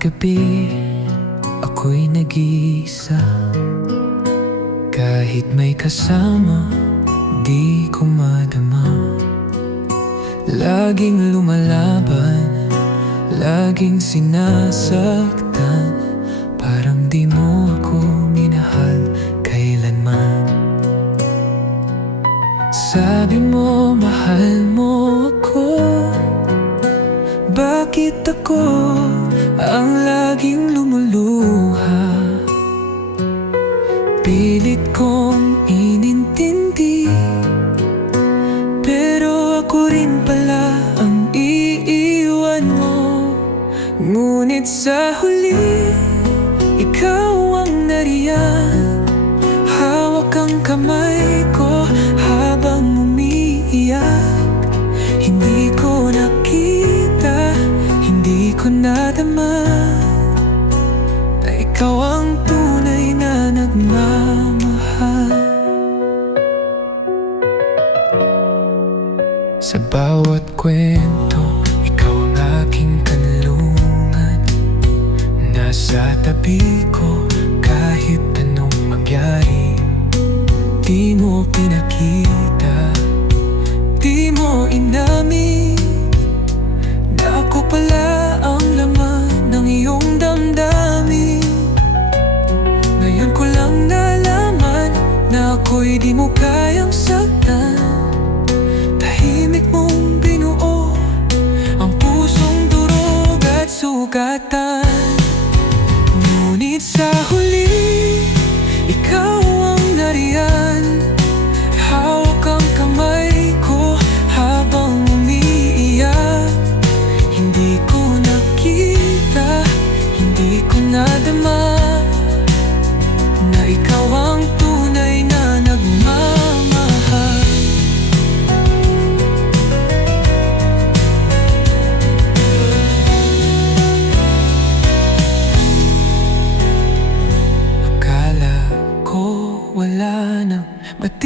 gabi Ako'y nag-iisa. Kahit may kasama Di ko madama. Laging lumalaban Laging sinasaktan. Parang di mo ako minahal Kailanman. Sabi mo mahal Bakit ako ang laging lumuluha? Pilit kong inintindi Pero ako rin pala ang iiwan mo. Ngunit sa huli Ikaw ang nariyan. Hawak ang kamay nadama Na ikaw ang tunay na nagmamahal. Sa bawat kwento, ikaw ang aking kanlungan. Nasa tabi ko kahit anong mangyari Di mo pinakita, ako'y di mo kayang saktan Tahimik mong binuo ang pusong durog at sugatan. Ngunit sa huli, ikaw ang nariyan. Hawak ang kamay ko habang umiiyak. Hindi ko nakita, hindi ko nadama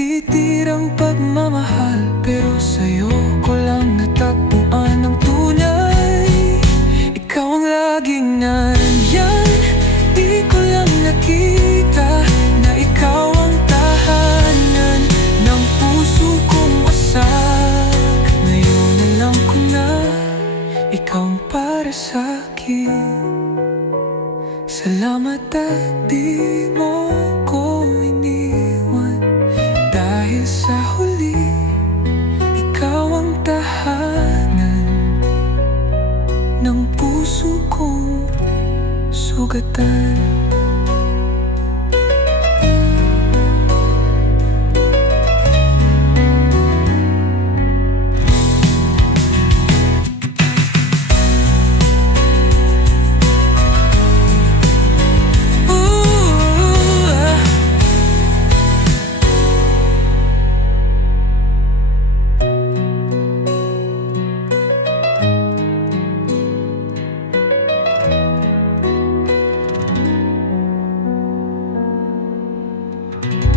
matitirang pagmamahal Pero sa'yo ko lang natagpuan ng tunay. Ikaw ang laging nariyan Di ko lang nakita na ikaw ang tahanan Ng puso kong wasak. Ngayon alam ko na ikaw ang para sa'kin. Salamat at di mo ko Ng puso kong sugatan Bye.